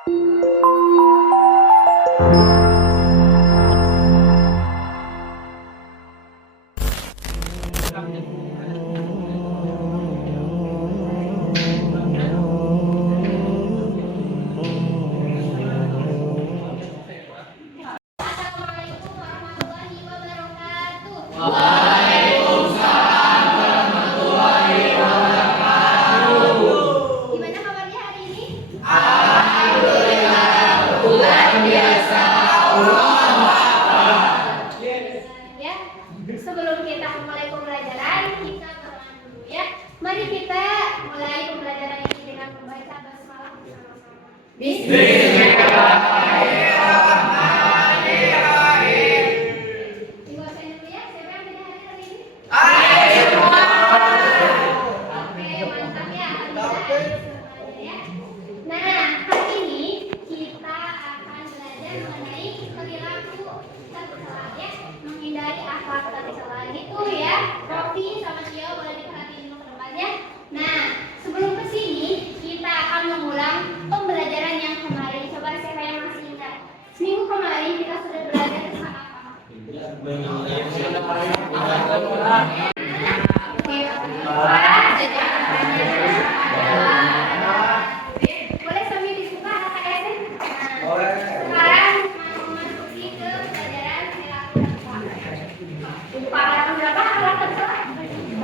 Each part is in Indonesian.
Assalamualaikum warahmatullahi wabarakatuh. Waalaikumsalam warahmatullahi wabarakatuh. Gimana kabarnya hari ini? Alhamdulillah, luar biasa. Ya, sebelum kita mulai pembelajaran, kita berdoa dulu ya. Mari kita mulai pembelajaran ini dengan membaca basmalah bersama-sama. Bismillahirrahmanirrahim. Diwasain dulu ya, siapa yang tidak hadir hari ini? Ayo semua. Oke, mantap ya. Alhamdulillah semuanya ya. Nah, hari ini kita akan belajar mengenai perilaku tercela ya, menghindari akhlak tercela gitu ya. Rofi sama Tio boleh diperhatiin dulu ke depannya. Nah, sebelum ke sini kita akan mengulang pembelajaran yang kemarin. Coba siapa yang masih ingat? Seminggu kemarin kita sudah belajar tentang apa? Boleh sambil dibuka HKS-nya? Nah, sekarang memasuki ke pelajaran perilaku tercela. Paragraf berapa akhlak tercela?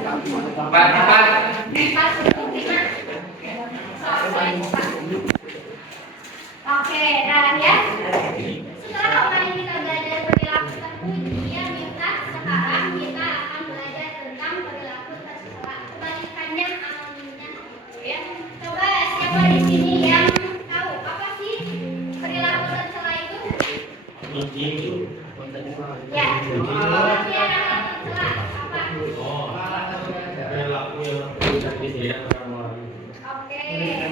45. Oke, dan ya. Setelah kemarin kita belajar perilaku terpuji, ya Mifta, sekarang kita akan belajar tentang perilaku tercela. Kebalikannya aminnya, ya. Coba siapa di sini yang tahu apa sih perilaku tercela itu? Ya, pengertian akhlak tercela apa? Oke,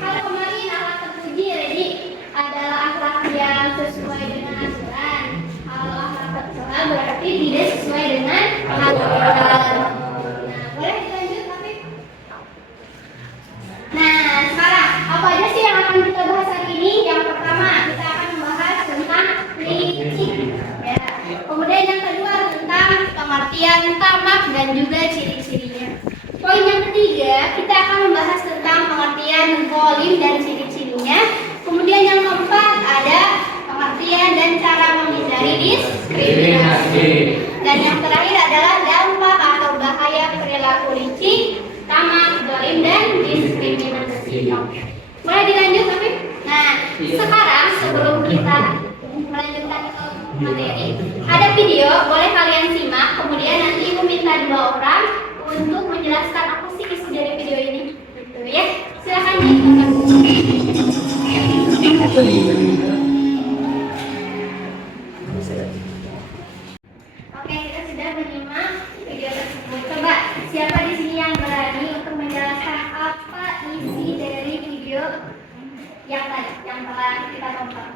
kalau kemarin akhlak terpuji, Redi, adalah akhlak yang sesuai dengan aturan. Kalau akhlak tercela berarti tidak sesuai dengan aturan. Nah, boleh dilanjut, Afif? Nah, sekarang apa aja sih yang akan kita bahas hari ini? Yang pertama, kita akan membahas tentang licik. Ya. Kemudian yang kedua tentang pengertian tamak dan juga ciri-cirinya. Poin yang ketiga, kita akan membahas tentang pengertian zalim dan ciri-cirinya. Kemudian yang keempat ada pengertian dan cara menghindari diskriminasi. Dan yang terakhir adalah dampak atau bahaya perilaku licik, tamak, zalim dan diskriminasi. Boleh dilanjut, Afif? Nah, sekarang sebelum kita melanjutkan ke materi, ada video, boleh kalian simak. Kemudian nanti Ibu minta 2 orang untuk menjelaskan apa sih isi dari video ini. Gitu ya. Silakan ditonton. Oke, kita sudah menyimak video tersebut. Coba siapa di sini yang berani untuk menjelaskan apa isi dari video yang tadi, yang telah kita tonton?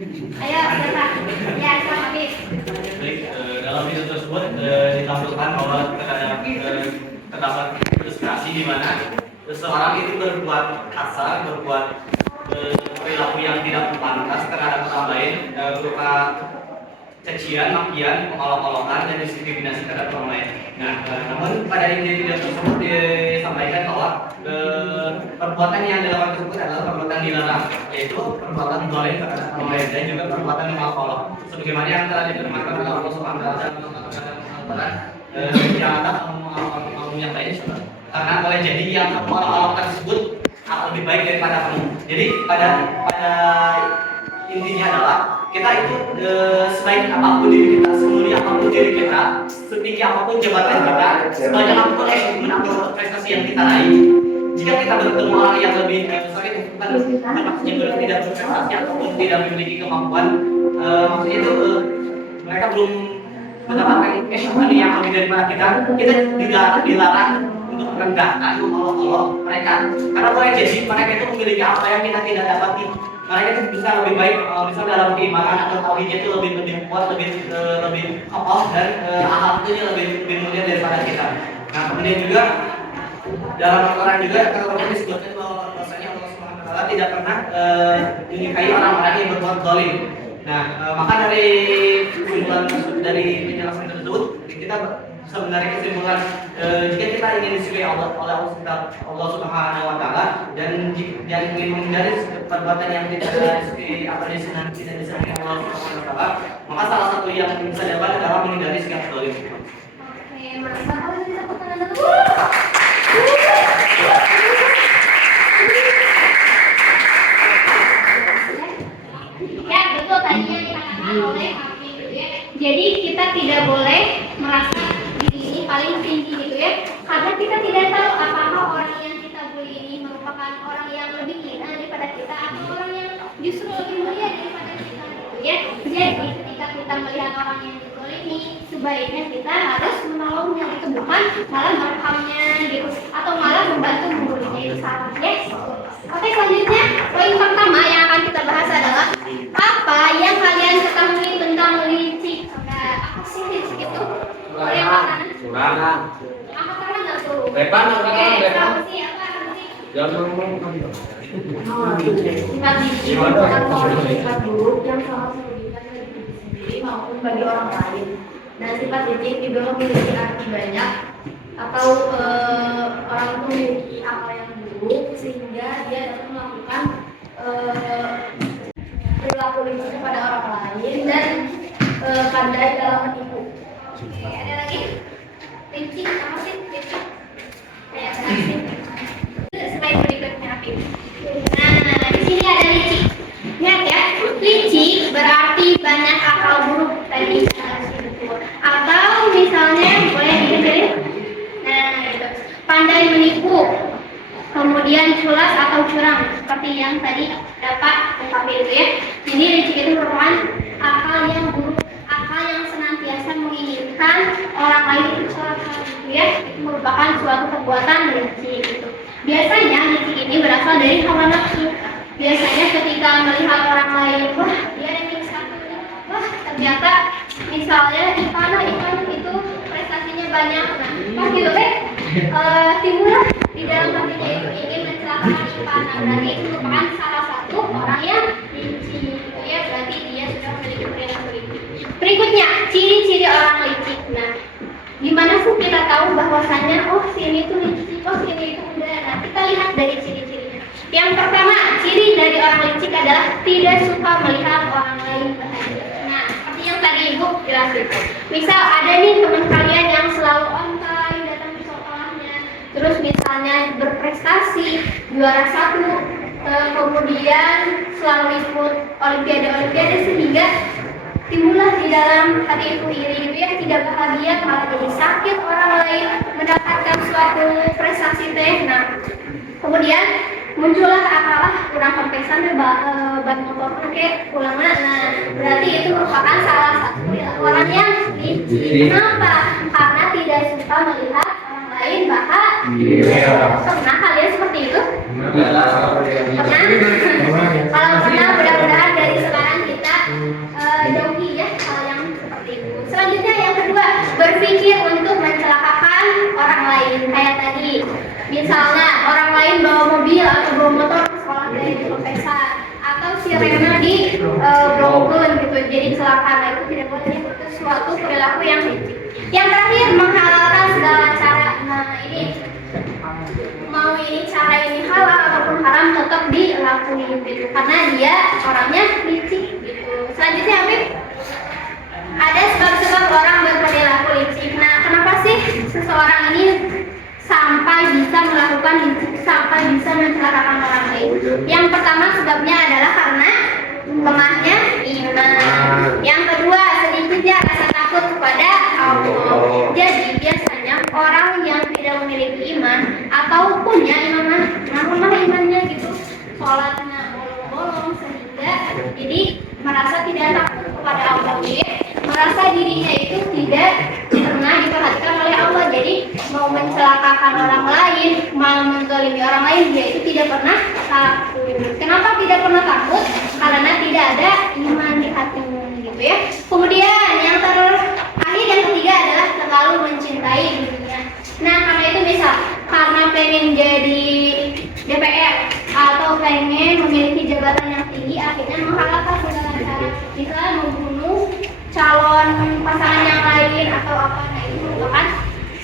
Ayo, siapa? Ya, siapa, Habib? Baik, dalam video tersebut ditampilkan bahwa terdapat ilustrasi di mana seseorang itu berbuat kasar, berbuat perilaku yang tidak pantas terhadap orang lain, berupa cacian, makian, pengolok-olokan dan diskriminasi terhadap orang lain. Nah, namun pada video tersebut disampaikan bahwa perbuatan yang dilakukan tersebut adalah perbuatan dilarang, yaitu perbuatan zalim terhadap orang lain dan juga perbuatan mengolok-olok. Sebagaimana yang telah difirmankan oleh Allah Subhanahu wa taala, janganlah kamu yang lain, karena boleh jadi yang mengolok-olok tersebut lebih baik daripada kamu. Jadi pada intinya adalah kita itu sebaik apapun diri kita, semulia apapun diri kita, setinggi apapun jabatan kita, sebanyak apapun achievement atau prestasi yang kita raih, jika kita bertemu orang yang lebih besar itu bukan maksudnya tidak berprestasi ataupun tidak memiliki kemampuan, maksudnya itu mereka belum mendapatkan achievement yang lebih daripada kita dilarang untuk merendahkan, mengolok-olok mereka, karena boleh jadi mereka itu memiliki apa yang kita tidak dapati. Mereka itu bisa lebih baik, misal dalam keimanan atau tauhidnya itu lebih kuat, lebih kokoh, dan akhlak itu lebih mulia daripada kita. Nah, kemudian juga dalam Al-Quran juga kalau disebutkan bahwa bahwasanya Allah Subhanahu wa tidak pernah menyukai orang-orang yang berbuat zalim. Nah, maka dari kesimpulan dari penjelasan tersebut kita sebenarnya kesimpulan jika kita ingin disukai oleh Allah Subhanahu wa taala dan ingin menghindari perbuatan yang tidak disukai atau tidak disenangi Allah Subhanahu wa taala, maka salah satu yang bisa dilakukan adalah menghindari sikap zalim. Oke, mantap. Kita tepuk tangan dulu. Ya, betul tadi yang dikatakan oleh Hafiz gitu ya. Jadi kita tidak boleh merasa diri ini paling tinggi gitu ya. Karena kita tidak tahu apakah orang yang kita bully ini merupakan orang yang lebih hina daripada kita atau orang yang justru lebih mulia daripada kita gitu ya. Jadi ketika kita melihat orang yang dizalimi, sebaiknya kita harus menolongnya gitu, bukan malah merekamnya gitu atau malah membantu membullynya itu salah ya. Oke, selanjutnya poin pertama yang akan kita bahas adalah apa yang kalian ketahui tentang licik. Nah, apa sih licik itu? Boleh makanan? Curang. Angkat tangan nggak tuh? Depan, Oke, depan. apa sih? Apa sih? Jangan ngomong. Sifat licik atau sifat buruk yang sangat merugikan bagi diri sendiri maupun bagi orang lain. Dan sifat licik juga memiliki arti banyak atau orang itu memiliki akal yang buruk sehingga dia dapat melakukan perilaku licik kepada orang lain dan pandai dalam menipu. Oke, ada lagi? Licik, apa sih licik? Kayak sih. Slide berikutnya, Afif. Nah, di sini ada licik. Lihat ya, licik berarti banyak akal buruk tadi atau misalnya boleh dikecilin. Nah, gitu. Pandai menipu, kemudian culas atau curang seperti yang tadi dapat ungkapin itu ya. Jadi licik itu merupakan akal yang buruk, akal yang senantiasa menginginkan orang lain itu celaka gitu ya. Itu merupakan suatu perbuatan licik gitu. Biasanya licik ini berasal dari hawa nafsu. Biasanya ketika melihat orang lain, wah dia ranking 1, wah ternyata misalnya iklan itu prestasinya banyak, nah gitu kan? Timbullah di dalam hatinya itu ingin mencelakakan Ipan. Nah, berarti itu merupakan salah satu orang yang licik gitu ya. Berarti dia sudah memiliki perilaku licik. Berikutnya, ciri-ciri orang licik. Nah, gimana sih kita tahu bahwasannya oh si ini tuh licik, oh si ini itu enggak. Nah, kita lihat dari ciri-cirinya. Yang pertama, ciri dari orang licik adalah tidak suka melihat orang lain bahagia. Nah, seperti yang tadi Ibu jelasin. Misal ada nih teman kalian yang selalu on time datang ke sekolahnya, terus misalnya berprestasi, juara 1, kemudian selalu ikut olimpiade sehingga timbullah di dalam hati itu iri gitu ya, tidak bahagia, malah jadi sakit orang lain mendapatkan suatu prestasi teh. Nah, kemudian muncullah kurang kompesan deh ban motor kayak ulangnya. Nah, berarti itu merupakan salah satu orang yang licik. Kenapa? Karena tidak suka melihat orang lain bahagia. Pernah kalian seperti itu? Pernah? Kalau pernah, mudah-mudahan dari sekarang kita jauhi ya hal yang seperti itu. Selanjutnya yang kedua, berpikir untuk mencelakakan orang lain. Kayak tadi, misalnya orang lain bawa mobil atau bawa motor ke sekolah dari profesor, atau si Rena di Broken gitu, jadi celaka. Nah, itu tidak boleh, itu suatu perilaku yang licik. Yang terakhir, menghalalkan segala cara. Nah, ini mau ini cara ini halal ataupun haram tetap dilakuin gitu, karena dia orangnya licik gitu. Selanjutnya Habib, ada sebab-sebab orang berperilaku licik. Nah, kenapa sih seseorang ini sampai bisa melakukan licik, sampai bisa mencelakakan orang lain? Yang pertama sebabnya adalah karena lemahnya iman. Yang kedua, sedikitnya rasa takut kepada Allah. Jadi biasanya orang yang tidak memiliki iman atau punya iman lemah imannya gitu, sholatnya bolong-bolong sehingga jadi merasa tidak takut kepada Allah, merasa dirinya itu tidak pernah diperhatikan oleh Allah, jadi mau mencelakakan orang lain, mau menzalimi orang lain, dia itu tidak pernah takut. Kenapa tidak pernah takut? Karena tidak ada iman di hatinya gitu ya. Kemudian yang terakhir, yang ketiga adalah terlalu mencintai dirinya. Nah, karena itu misal karena pengen jadi DPR atau pengen bisa membunuh calon pasangan yang lain atau apa. Nah, itu merupakan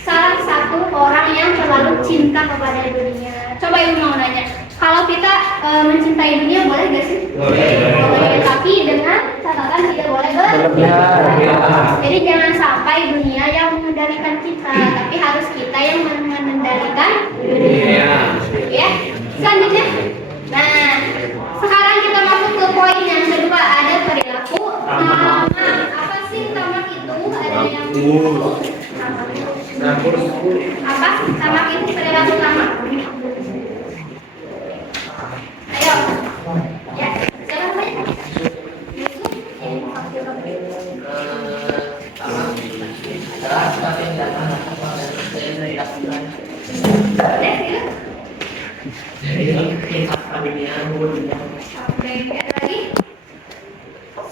salah satu orang yang terlalu cinta kepada dunia. Coba Ibu mau nanya, kalau kita mencintai dunia boleh gak sih? Boleh, tapi dengan catatan tidak boleh berlebihan. Jadi jangan sampai dunia yang mengendalikan kita, tapi harus kita yang mengendalikan dunia. Ya, selanjutnya. Nah, sekarang kita masuk ke poin yang kedua, ada perilaku tamak. Apa sih tamak itu? Ada yang apa? Tamak itu perilaku tamak. Ayo. Ya, siapa namanya? Yusuf. Oke, ada lagi?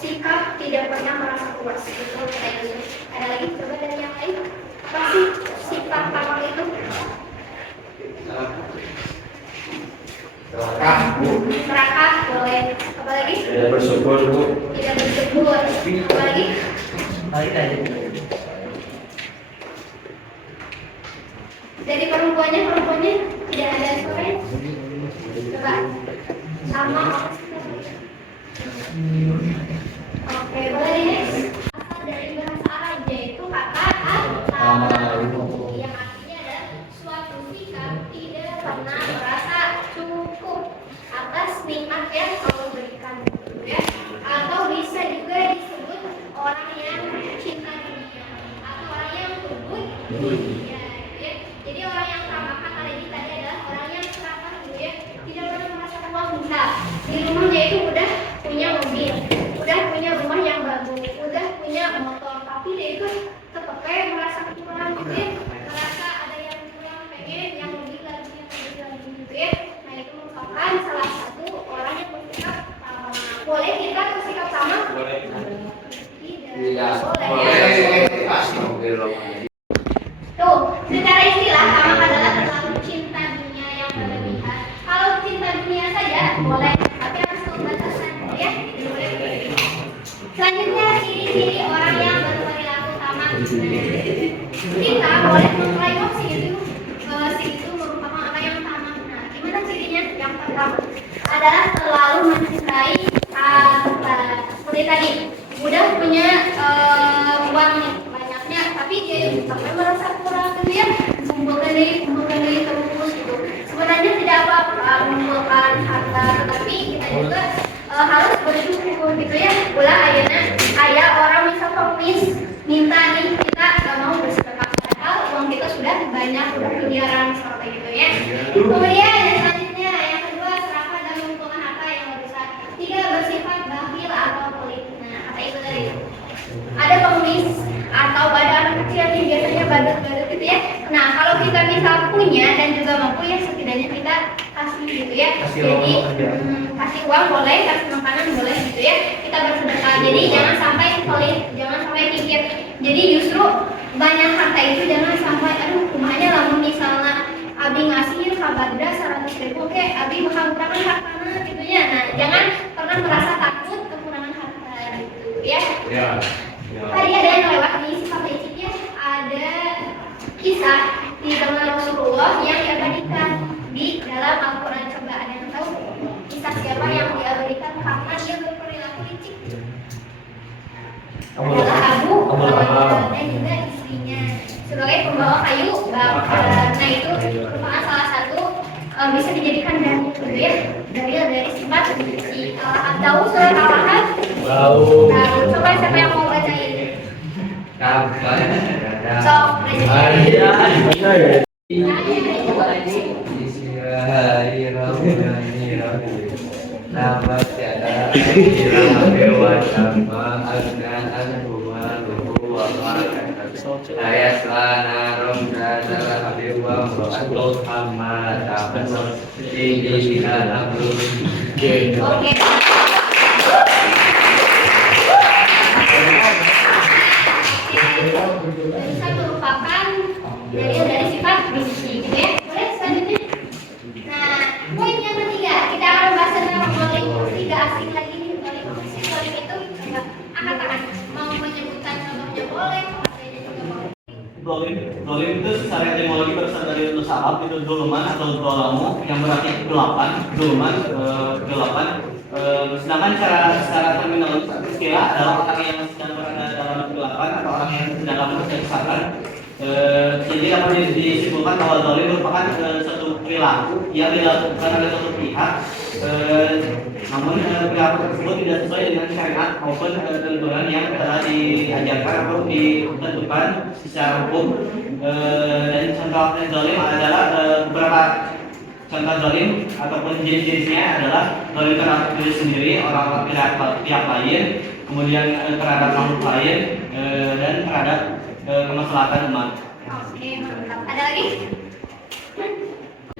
Sikap tidak pernah merasa puas. Itu kata Yusuf. Ada lagi? Coba dari yang lain. Apa sih sifat tamak itu? Serakah boleh. Apa lagi? Tidak bersyukur, Bu. Tidak bersyukur. Apa lagi? Dari perempuannya tidak ada suaranya. Coba sama. Oke, boleh next. Asal dari bahasa Arab yaitu kata at-tamak yang artinya adalah suatu sikap tidak pernah merasa cukup atas nikmat yang Allah berikan, ya. Atau bisa juga disebut orang yang cinta dunia atau orang yang lembut dunia, ya. Jadi orang yang tamak kata tadi adalah orang yang serakah, ya, tidak pernah merasa puas. Misal di rumahnya itu udah punya mobil, udah punya rumah yang bagus, udah punya motor, tapi dia itu tetap kayak merasa kurang gitu, ya. Merasa ada yang kurang, pengen yang lebih lagi gitu, ya. Nah, itu merupakan salah satu orang yang bersikap sama. Boleh kita bersikap sama? Tidak boleh. Tuh, secara istilah tamak adalah terlalu cinta dunia yang berlebihan. Kalau cinta dunia saja boleh, tapi harus tahu batasan, ya. Tidak boleh begitu. Selanjutnya, ciri-ciri orang yang berperilaku tamak. Kita boleh mengklaim si itu merupakan orang yang tamak. Nah, gimana cirinya? Yang pertama adalah selalu mencintai harta. Seperti tadi, udah punya uang banyaknya, tapi dia sampai merasa kurang, gitu, ya. Kumpulkan diri terus gitu. Sebenarnya tidak apa-apa mengumpulkan harta, tetapi kita juga harus bersyukur, gitu, ya. Ulah ayah orang misal pengemis minta nih, kita nggak mau bersedekah padahal uang kita sudah banyak, udah miliaran seperti gitu, ya. Kemudian yang selanjutnya, yang kedua, serakah dan mengumpulkan harta yang besar. Tidak bersifat bakhil atau pelit. Nah, kata itu tadi ada pengemis atau ada anak kecil yang biasanya badut-badut, gitu, ya. Nah, kalau kita misal punya dan juga mampu, ya, setidaknya kita kasih, gitu, ya. Jadi kasih uang boleh, kasih makanan boleh, gitu, ya. Kita bersedekah. Jadi jangan sampai pelit, jangan sampai kikir. Jadi justru banyak harta itu jangan sampai rumahnya lamun misalnya abi ngasih kabadra 100.000, oke, abi bakal kekurangan hartana, gitu, ya. Nah, jangan pernah merasa takut kekurangan harta, gitu, ya. Tadi ada yang lewat di sifat liciknya, ada kisah di zaman Rasulullah yang diabadikan di dalam Al-Quran. Coba ada yang tahu kisah siapa yang diabadikan karena dia berperilaku licik? Adalah Abu Lahab dan juga istrinya sebagai pembawa kayu bakar. Nah, itu merupakan salah satu bisa dijadikan dalil, gitu, ya. Dalil dari sifat si Al-Lahab. Tahu surat Al-Lahab? Tahu. Coba siapa yang mau bacain? Sok, Bismillahirrahmanirrahim. Nama tiada ilah sama agnan anhuma luhu wa ma'akatan ayat lana romdana habiwa wa'atul hamad ta'amun tinggi bihan amrun. Oke. Bisa merupakan dalil dari sifat benci, gitu, ya. Boleh selanjutnya. Nah, poin yang ketiga, kita akan membahas tentang poling. Tidak asing lagi nih poling. Poling itu Dolim itu secara etimologi berasal dari lulus Arab itu doluman atau dolamu yang berarti kegelapan, doluman kegelapan. Sedangkan secara terminologi istilah adalah orang yang sedang berada dalam kegelapan atau orang yang sedang dalam kesesatan. Jadi dapat disimpulkan bahwa dolim merupakan suatu perilaku yang dilakukan oleh suatu pihak, namun perilaku tersebut tidak sesuai dengan syariat maupun ketentuan yang telah diajarkan atau ditentukan secara hukum. Dan contoh dolim adalah beberapa contoh dolim ataupun jenis-jenisnya adalah dolim terhadap diri sendiri, orang pihak lain, kemudian terhadap makhluk lain, dan terhadap kemaslahatan umat. Oke, mantap. Ada lagi?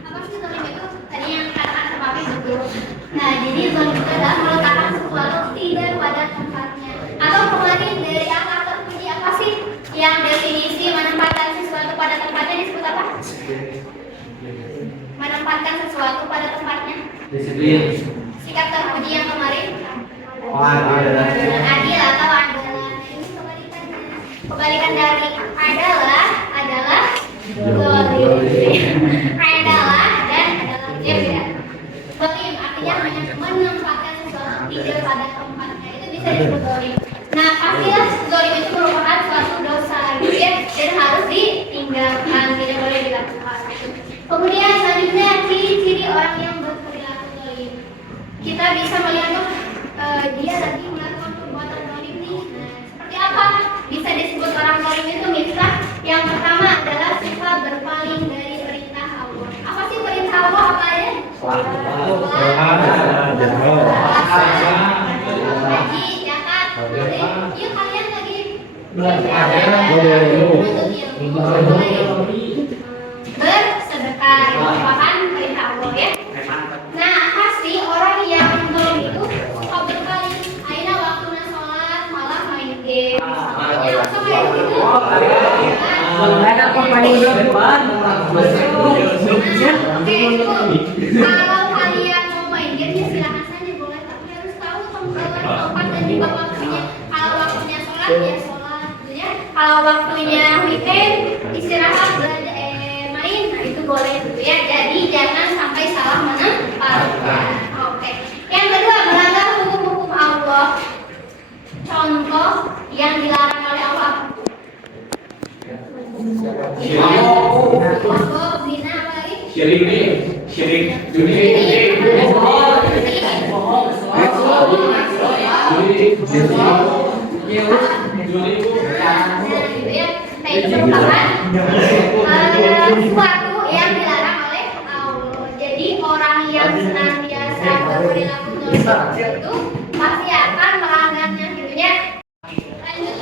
Apa sih zalim itu? Tadi yang dikatakan sama Abi betul. Nah, jadi zalim itu adalah meletakkan sesuatu tidak pada tempatnya. Atau kembali dari akar terpuji apa sih? Yang definisi menempatkan sesuatu pada tempatnya disebut apa? Menempatkan sesuatu pada tempatnya. Disiplin. Sikap terpuji yang kemarin. Adil. Adil atau adalah. Ini kebalikan dari adalah zalim. Adalah dan adalah dia beda. Zalim artinya hanya menempatkan sesuatu tidak pada tempatnya, itu bisa disebut zalim. Nah, pastilah zalim itu merupakan suatu dosa gitu ya, dan harus ditinggalkan, tidak boleh dilakukan. Kemudian selanjutnya ciri-ciri orang yang berperilaku zalim. Kita bisa melihat dia lagi melakukan perbuatan zalim nih. Nah, seperti apa? Bisa disebut orang zalim itu misal yang pertama adalah suka berpaling dari perintah Allah. Apa sih perintah Allah apa ya? Haji, zakat, yuk kalian lagi bersedekah, itu merupakan perintah Allah ya. Nah, pasti orang yang zalim itu suka berpaling. Aina waktunya sholat malah main game. Ya, sama itu. Ada apa paling depan? Kalau kalian mau main game ya silakan saja boleh, tapi harus tahu tempat dan juga waktunya. Kalau waktunya sholat ya sholat, gitu ya. Kalau waktunya weekend istirahat main, nah itu boleh gitu ya. Jadi jangan sampai salah menempatkan. Oke. Yang kedua, melanggar hukum-hukum Allah. Contoh yang dilarang oleh Allah. Zina apa lagi? Syirik Sesuatu yang dilarang oleh Allah. Jadi orang yang senantiasa berperilaku zalim itu pasti akan melanggarnya gitu ya. Lanjut.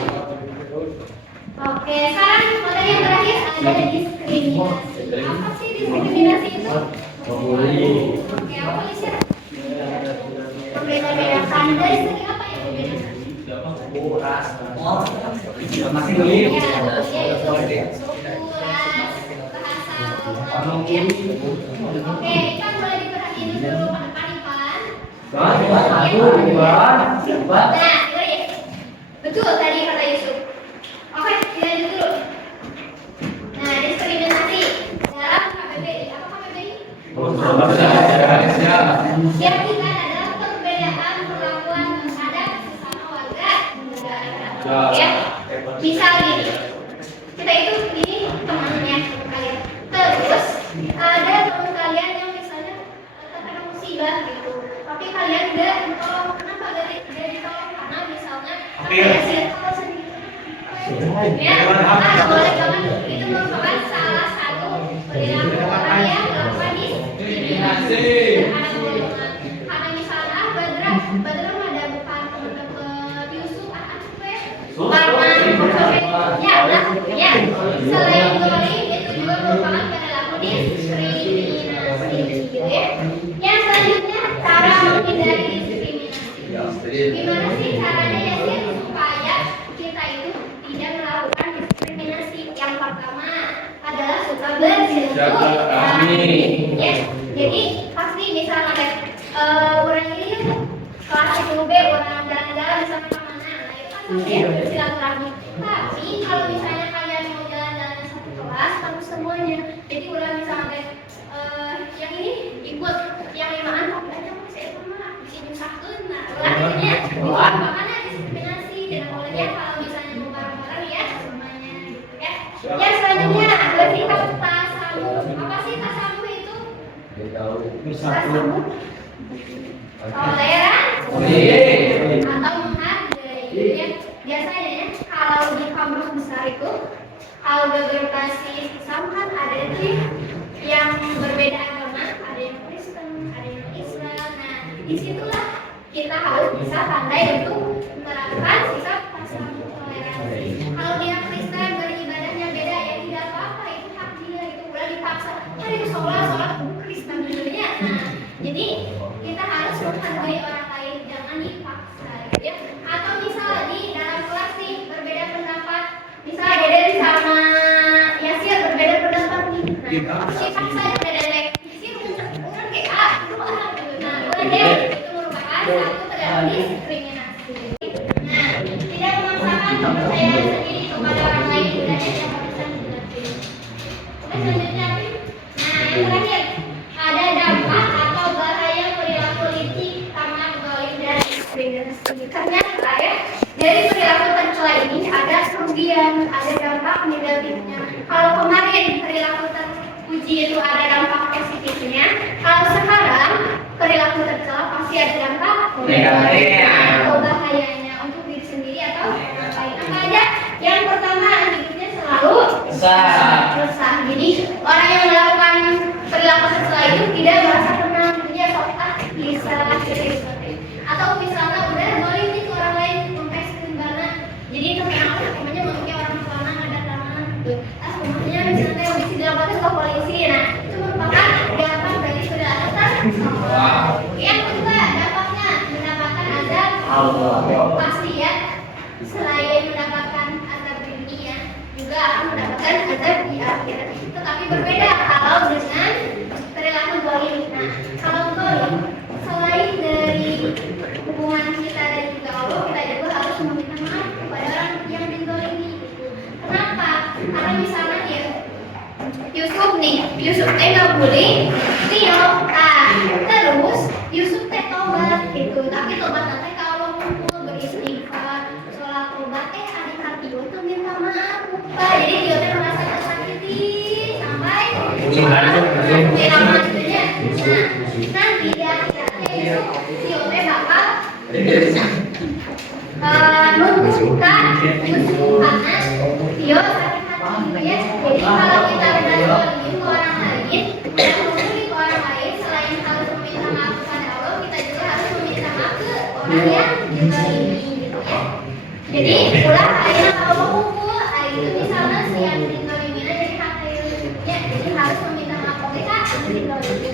Oke, sekarang materi yang terakhir ada diskriminasi. Apa sih diskriminasi itu? Oke, apa sih? Membeda-bedakan dari segi apa yang membedakan? masih beli. Ya, itu ras, bahasa, ya. Oke, Ipan boleh diperhatiin dulu depan Ipan. Nah, ya. Betul tadi kata Yusuf. Oke, dilanjut dulu. Nah, diskriminasi dalam KBBI. Apa KBBI? Yang kita adalah perbedaan perlakuan terhadap sesama warga negara. Ya, misal gini, kita itu ini temannya kalian. Terus ada teman kalian yang misalnya terkena musibah gitu. Tapi kalian enggak tolong, kenapa dari tolong karena misalnya ada circle sendiri. Ya, boleh banget. Itu merupakan salah satu perilaku orang yang melakukan diskriminasi terhadap golongan. Karena misalnya Badra ada bukan teman-teman Yusuf, ya, selain zalim itu juga merupakan perilaku diskriminasi, gitu ya. Yang selanjutnya cara menghindari diskriminasi. Gimana sih caranya ya sih supaya kita itu tidak melakukan diskriminasi? Yang pertama adalah suka bersilaturahmi. Ya, jadi pasti misalnya orang ini kelas 10B orang jalan-jalan misalnya kemana, nah itu kan pasti ya bersilaturahmi. Tapi kalau misalnya kalian mau jalan-jalan semuanya. Jadi ulah misalnya yang ini ikut yang limaan kok belajar saya sama bisa nyusahkeun. Nah, ulah akhirnya makanya diskriminasi dan bolehnya kalau misalnya mau bareng-bareng ya semuanya gitu ya. Ya selanjutnya bersikap tasamu. Apa sih tasamu itu? Tasamu. Toleran atau menghargai ya. Biasanya ya kalau di kampus besar itu kalau berorientasi Islam kan ada sih yang berbeda agama, ada yang Kristen, ada yang Islam. Nah, disitulah kita harus bisa pandai untuk menerapkan sikap tasamu toleransi. Kalau dia Kristen beribadahnya beda ya tidak apa-apa, itu hak dia, itu boleh dipaksa. Hari itu sholat Kristen dulunya. Nah, jadi kita harus menghargai orang lain, jangan dipaksa gitu ya. Atau misalnya di dalam kelas nih berbeda pendapat, misalnya Deden sama Yasir berbeda pendapat nih. Nah, dipaksa Deden Yasir orang kayak itu gitu. Nah, udah deh itu merupakan satu terdapat diskriminasi. Nah, tidak memaksakan kepercayaan sendiri kepada orang lain dan yang bisa dilatih. Oke, selanjutnya. Nah, yang terakhir ada dampak atau bahaya perilaku licik karena zalim dan diskriminasi. Ternyata ya dari perilaku tercela ini ada kerugian, ada dampak negatifnya. Kalau kemarin perilaku terpuji itu ada dampak positifnya, kalau sekarang perilaku tercela pasti ada dampak negatifnya atau bahayanya untuk diri sendiri atau orang lain. Apa aja? Yang pertama hidupnya selalu resah. Jadi orang yang melakukan perilaku tercela itu tidak merasa tenang, dia sok bisa gitu. Atau misalnya udah boleh nih ke orang lain memperskin bana. Jadi itu kayak apa? Namanya mungkin orang sana ada tangan gitu. Kemudian misalnya yang bisa dilaporkan ke polisi. Nah, itu merupakan dampak dari perilaku tercela. Yang kedua dampaknya mendapatkan azab pasti ya. Selain mendapatkan azab di dunia, juga akan mendapatkan azab di akhirat. Tetapi berbeda kalau dengan perilaku zalim. Nah, kalau zalim selain dari hubungan kita dan juga Allah, kita juga harus meminta maaf kepada orang yang dizalimi. Kenapa? Karena misalnya ya Yusuf teh nggak boleh Tio, terus Yusuf teh tobat gitu, tapi tobat nanti kalau kumpul beristighfar, sholat tobat adik hati itu minta maaf lupa, jadi Tio teh merasa tersakiti sampai namanya. Nah, nanti di akhirnya itu Tio teh bakal menunjukkan karena Tio sakit hati gitu ya. Jadi kalau kita benar-benar ke orang lain, ke orang lain, selain harus meminta maaf kepada Allah, kita juga harus meminta maaf ke orang yang dizalimi gitu ya. Jadi ulah akhirnya kalau mau kumpul, itu misalnya si yang dizalimi jadi hati ya, jadi harus meminta maaf ke kak dizalimi.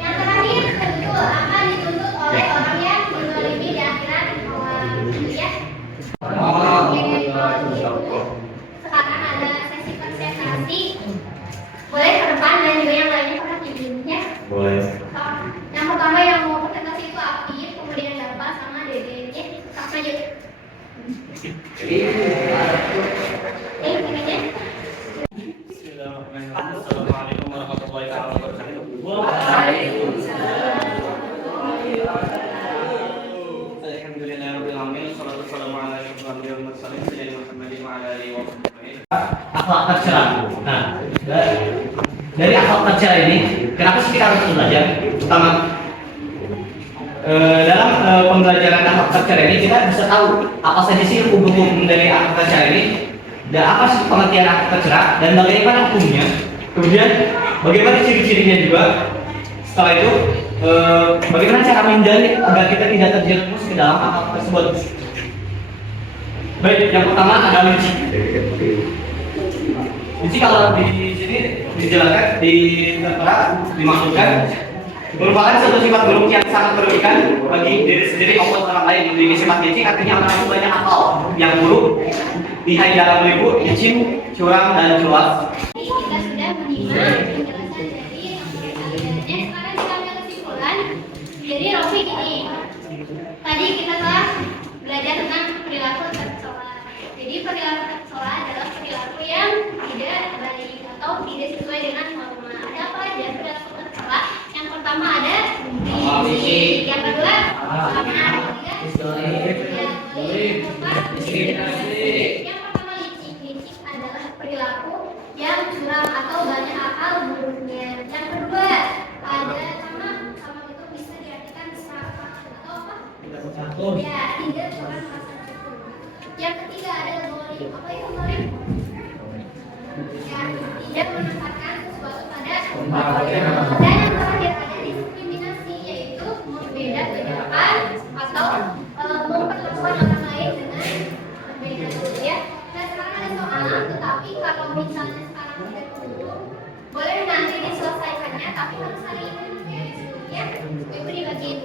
Yang terakhir tentu akan dituntut oleh orang yang dizalimi di akhirat ya. Sekarang ada sesi presentasi. Boleh ke depan dan juga yang lainnya pada tidurnya. Boleh. Yang pertama yang mau presentasi itu Afif, kemudian Dapa sama Dede ya. Sama yuk. Ini Assalamualaikum warahmatullahi wabarakatuh. Akhlak tercela. Nah, dari akhlak tercela ini, kenapa sih kita harus belajar? Pertama, dalam pembelajaran akhlak tercela ini kita bisa tahu apa saja sih hukum dari akhlak tercela ini, dan apa sih pengertian akhlak tercela dan bagaimana hukumnya. Kemudian, bagaimana ciri-cirinya juga. Setelah itu, bagaimana cara menghindari agar kita tidak terjerumus ke dalam akhlak tersebut. Baik, yang pertama adalah licik. Licik kalau di sini dijelaskan di tertera dimaksudkan merupakan satu sifat buruk yang sangat merugikan bagi diri sendiri maupun orang lain. Memiliki sifat licik artinya orang itu banyak akal yang buruk, lihai dalam menipu, licin, curang dan culas. kita sudah menyimak penjelasan dari alirannya. Sekarang kita ambil kesimpulan. Jadi Rofi gini, tadi kita telah belajar tentang perilaku tercela. Jadi perilaku tercela adalah perilaku yang tidak baik atau tidak Yang pertama licik. Licik adalah perilaku yang curang atau banyak akal buruknya. Yang kedua ada tamak. Tamak itu bisa diartikan serakah atau apa? Ya, tidak bukan merasa cukup. Yang ketiga ada zalim. Apa itu zalim? Ya, tidak menempatkan sesuatu pada tempatnya. Dan yang terakhir ada diskriminasi, yaitu membeda-bedakan atau memperlakukan orang lain dengan berbeda, ya. Nah, sekarang ada soal, tetapi kalau misalnya sekarang tidak dulu, boleh nanti diselesaikannya, tapi harus hari ini ya. Itu dibagiin.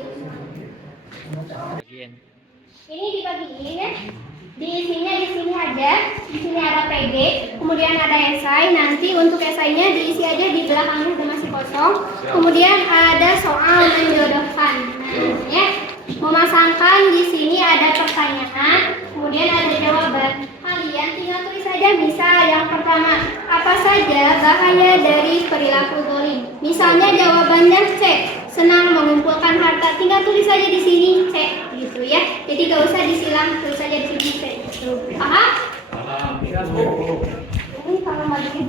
Ini dibagiin ya. Di sini ada PG, kemudian ada esai. Nanti untuk esainya diisi aja di belakangnya udah masih kosong. Kemudian ada soal menjodohkan. Nah, ya. Memasangkan di sini ada pertanyaan, kemudian ada jawaban. Kalian tinggal tulis saja misal yang pertama, apa saja bahaya dari perilaku zalim? Misalnya jawabannya C, senang mengumpulkan harta. Tinggal tulis saja di sini C, gitu ya. Jadi gak usah disilang, tulis saja di sini C. Gitu. Paham? Ini kalau lagi.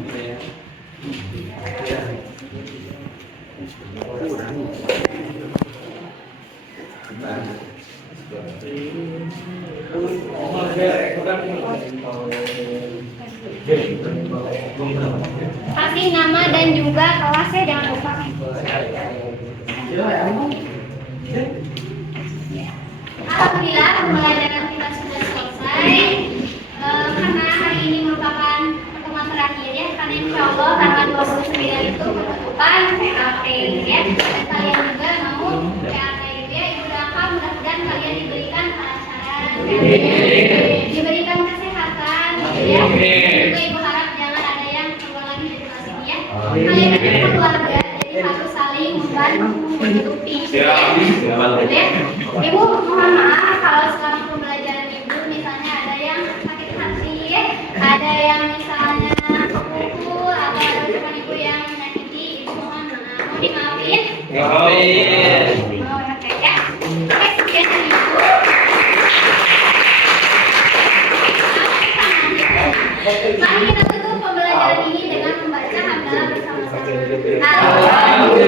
Kasih nama dan juga kelasnya, jangan lupa. Alhamdulillah pembelajaran kita sudah selesai. Karena hari ini merupakan pertemuan terakhir ya, karena insya Allah tanggal 29 itu penutupan PAT ya. Dan kalian juga mau PAT itu ya, ibu doakan mudah-mudahan kalian diberikan kelancaran, diberikan kesehatan ya. Juga ibu harap jangan ada yang keluar lagi dari kelas ini ya. Kalian itu keluarga, jadi harus saling membantu menutupi. Ya. Ibu mohon maaf kalau selama pembelajaran ibu misalnya ada yang sakit hati, ada yang misalnya pukul atau ada teman ibu yang menyakiti, ibu mohon maaf. Mau dimaafin? Amin. Oh, oke ya. Oke, sekian dari ibu. Mari kita tutup pembelajaran ini dengan membaca hamdalah bersama-sama. Oke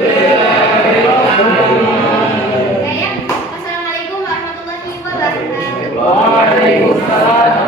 ya. Wassalamualaikum warahmatullahi wabarakatuh. Waalaikumsalam.